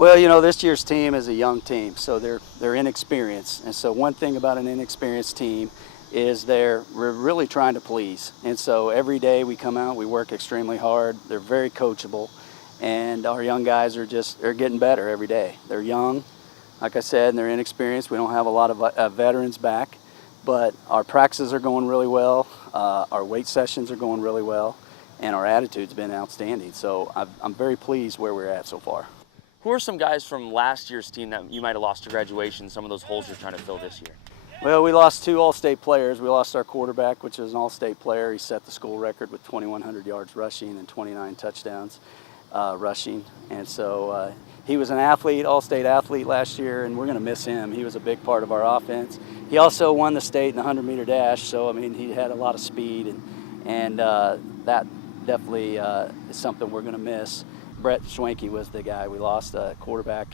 Well, this year's team is a young team, so they're inexperienced. And so one thing about an inexperienced team is we're really trying to please. And so every day we come out, we work extremely hard. They're very coachable, and our young guys they're getting better every day. They're young, like I said, and they're inexperienced. We don't have a lot of veterans back, but our practices are going really well. Our weight sessions are going really well, and our attitude's been outstanding. So I'm very pleased where we're at so far. Who are some guys from last year's team that you might have lost to graduation, some of those holes you're trying to fill this year? Well, we lost two All-State players. We lost our quarterback, which is an All-State player. He set the school record with 2,100 yards rushing and 29 touchdowns rushing. And so he was an athlete, All-State athlete last year, and we're going to miss him. He was a big part of our offense. He also won the state in the 100-meter dash, so, I mean, he had a lot of speed, and that definitely is something we're going to miss. Brett Schwenke was the guy we lost, quarterback.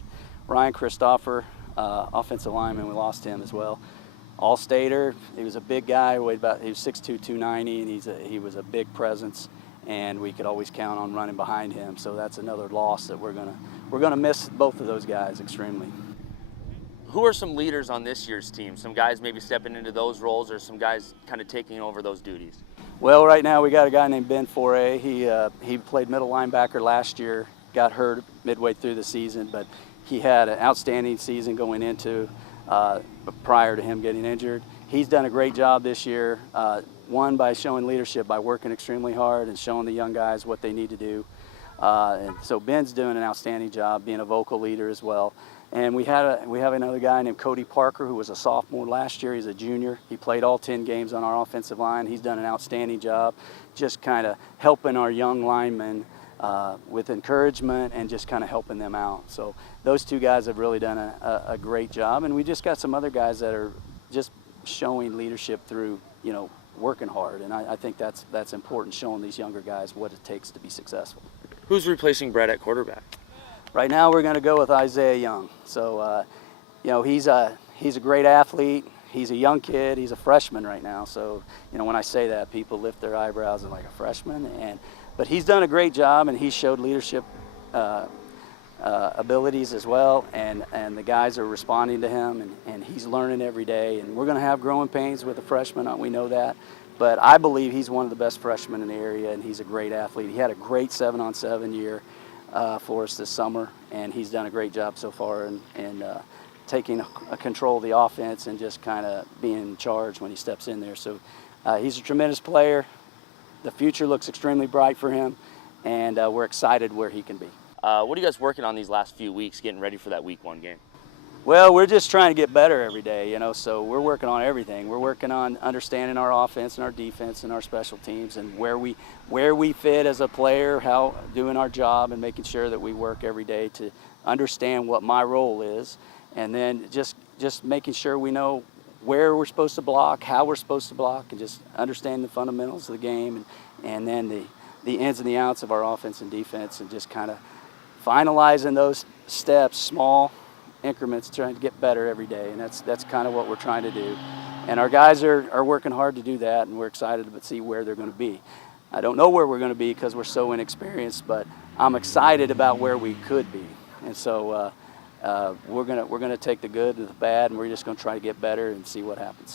Ryan Christopher, offensive lineman, we lost him as well. All-Stater, he was a big guy, he was 6'2", 290, and he was a big presence, and we could always count on running behind him. So that's another loss that we're gonna miss both of those guys extremely. Who are some leaders on this year's team? Some guys maybe stepping into those roles, or some guys kind of taking over those duties? Well, right now we got a guy named Ben Foray. He played middle linebacker last year, got hurt midway through the season, but he had an outstanding season going into prior to him getting injured. He's done a great job this year, one, by showing leadership, by working extremely hard and showing the young guys what they need to do. And so Ben's doing an outstanding job, being a vocal leader as well. And we have another guy named Cody Parker, who was a sophomore last year. He's a junior. He played all 10 games on our offensive line. He's done an outstanding job, just kind of helping our young linemen with encouragement and just kind of helping them out. So those two guys have really done a great job. And we just got some other guys that are just showing leadership through, working hard. And I think that's important, showing these younger guys what it takes to be successful. Who's replacing Brett at quarterback? Right now we're going to go with Isaiah Young. So, he's a great athlete. He's a young kid. He's a freshman right now. So, when I say that, people lift their eyebrows and like, a freshman. But he's done a great job, and he showed leadership abilities as well. And the guys are responding to him, and he's learning every day. And we're going to have growing pains with a freshman. We know that. But I believe he's one of the best freshmen in the area, and he's a great athlete. He had a great 7-on-7 year for us this summer, and he's done a great job so far in taking control of the offense and just kind of being in charge when he steps in there. So he's a tremendous player. The future looks extremely bright for him, and we're excited where he can be. What are you guys working on these last few weeks, getting ready for that Week 1 game? Well, we're just trying to get better every day, so we're working on everything. We're working on understanding our offense and our defense and our special teams, and where we fit as a player, how doing our job, and making sure that we work every day to understand what my role is, and then just making sure we know where we're supposed to block, how we're supposed to block, and just understand the fundamentals of the game, and then the ins and the outs of our offense and defense, and just kind of finalizing those steps, small increments, trying to get better every day. And that's kind of what we're trying to do. And our guys are working hard to do that, and we're excited to see where they're going to be. I don't know where we're going to be because we're so inexperienced, but I'm excited about where we could be. And so we're gonna take the good and the bad, and we're just going to try to get better and see what happens.